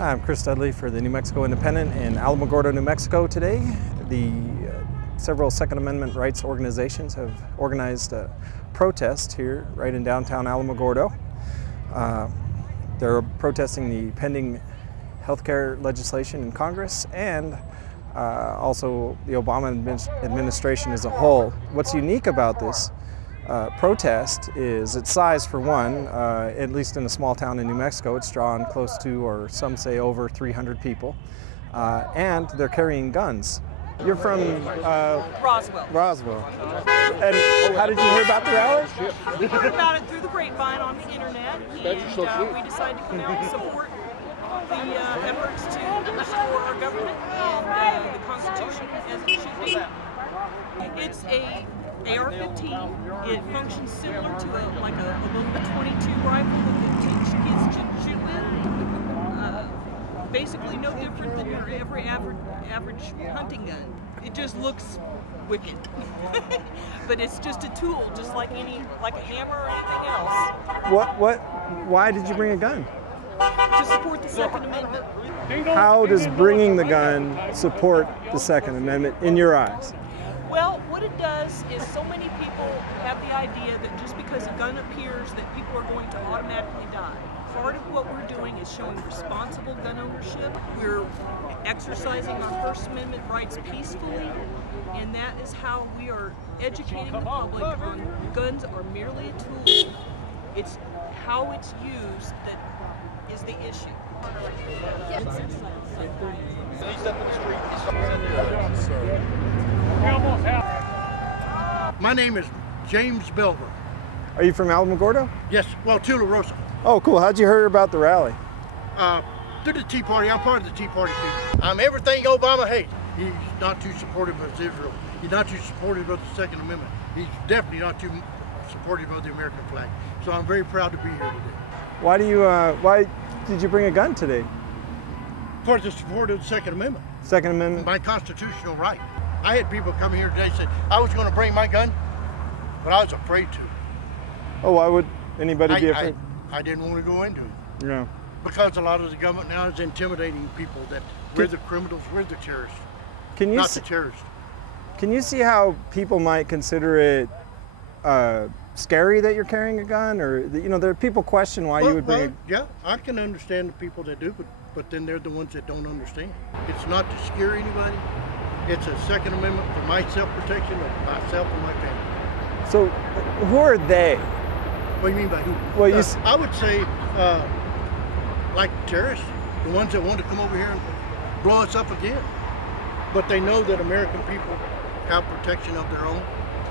I'm Chris Dudley for the New Mexico Independent in Alamogordo, New Mexico today. Several Second Amendment rights organizations have organized a protest here right in downtown Alamogordo. They're protesting the pending healthcare legislation in Congress and also the Obama administration as a whole. What's unique about this protest is its size, for one. At least in a small town in New Mexico, it's drawn close to, or some say over 300 people, and they're carrying guns. You're from Roswell. Roswell. And how did you hear about the rally? We heard about it through the grapevine on the internet, and we decided to come out and support the efforts to restore our government and the Constitution as it should be. It's a AR-15. It functions similar to like a little 22 rifle that they teach kids to shoot with. Basically no different than your average hunting gun. It just looks wicked. But it's just a tool, just like a hammer or anything else. Why did you bring a gun? To support the Second Amendment. How does bringing the gun support the Second Amendment in your eyes? Well, what it does is so many people have the idea that just because a gun appears that people are going to automatically die. Part of what we're doing is showing responsible gun ownership. We're exercising our First Amendment rights peacefully, and that is how we are educating the public on guns are merely a tool. It's how it's used that is the issue. My name is James Belver. Are you from Alamogordo? Yes, well, Tularosa. Oh, cool. How'd you hear about the rally? Through the Tea Party. I'm part of the Tea Party too. I'm everything Obama hates. He's not too supportive of Israel. He's not too supportive of the Second Amendment. He's definitely not too supportive of the American flag. So I'm very proud to be here today. Why did you bring a gun today? For the support of the Second Amendment. Second Amendment? My constitutional right. I had people come here today and said, I was going to bring my gun, but I was afraid to. Oh, why would anybody be afraid? I didn't want to go into it. Yeah. Because a lot of the government now is intimidating people that we're the criminals, we're the terrorists. Not the terrorists. Can you see how people might consider it scary that you're carrying a gun, or there are people question why you would bring it? Yeah, I can understand the people that do, but then they're the ones that don't understand. It's not to scare anybody. It's a Second Amendment for my self-protection of myself and my family. So, who are they? What do you mean by who? Well, I would say, like terrorists, the ones that want to come over here and blow us up again. But they know that American people have protection of their own.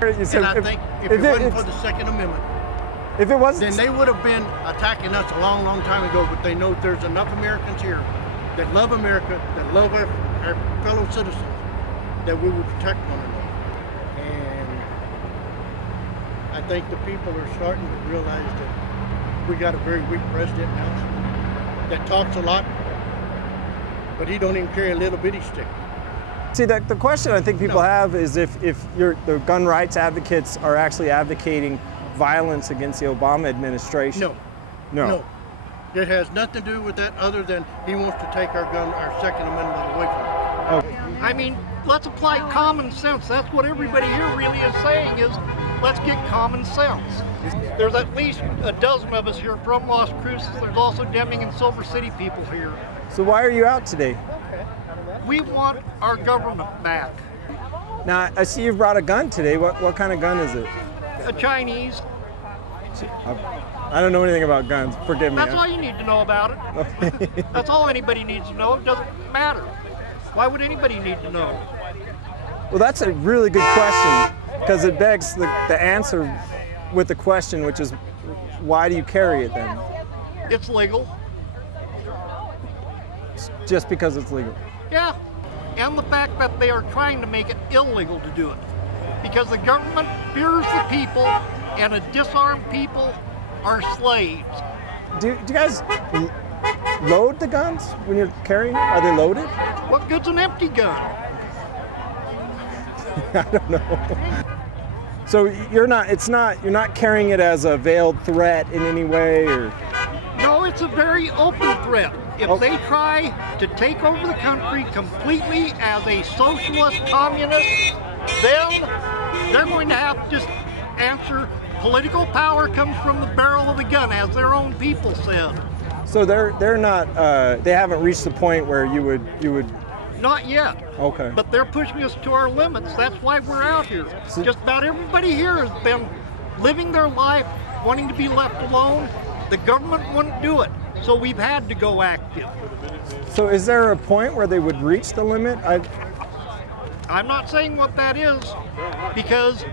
And I think if it wasn't for the Second Amendment, then they would have been attacking us a long, long time ago. But they know there's enough Americans here that love America, that love our fellow citizens, that we would protect one another. And I think the people are starting to realize that we got a very weak president now that talks a lot, but he don't even carry a little bitty stick. See, the question I think people have is if the gun rights advocates are actually advocating violence against the Obama administration. No. It has nothing to do with that other than he wants to take our Second Amendment away from us. Okay. I mean, let's apply common sense. That's what everybody here really is saying is, let's get common sense. There's at least a dozen of us here from Las Cruces. There's also Deming and Silver City people here. So why are you out today? We want our government back. Now, I see you've brought a gun today. What kind of gun is it? A Chinese. I don't know anything about guns. Forgive me. That's all you need to know about it. That's all anybody needs to know. It doesn't matter. Why would anybody need to know? Well, that's a really good question, because it begs the answer with the question, which is, why do you carry it then? It's legal. Just because it's legal? Yeah, and the fact that they are trying to make it illegal to do it. Because the government fears the people, and a disarmed people are slaves. Do you guys load the guns when you're carrying them? Are they loaded? What good's an empty gun? I don't know. So you're not carrying it as a veiled threat in any way, or? No, it's a very open threat. If they try to take over the country completely as a socialist communist, then they're going to have to just answer. Political power comes from the barrel of the gun, as their own people said. So they're not they haven't reached the point where you would. Not yet. Okay. But they're pushing us to our limits. That's why we're out here. Just about everybody here has been living their life, wanting to be left alone. The government wouldn't do it, so we've had to go active. So is there a point where they would reach the limit? I'm not saying what that is, because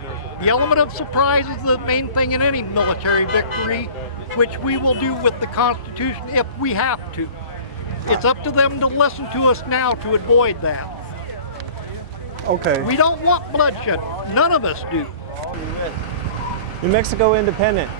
the element of surprise is the main thing in any military victory, which we will do with the Constitution if we have to. It's up to them to listen to us now to avoid that. Okay. We don't want bloodshed. None of us do. New Mexico Independent.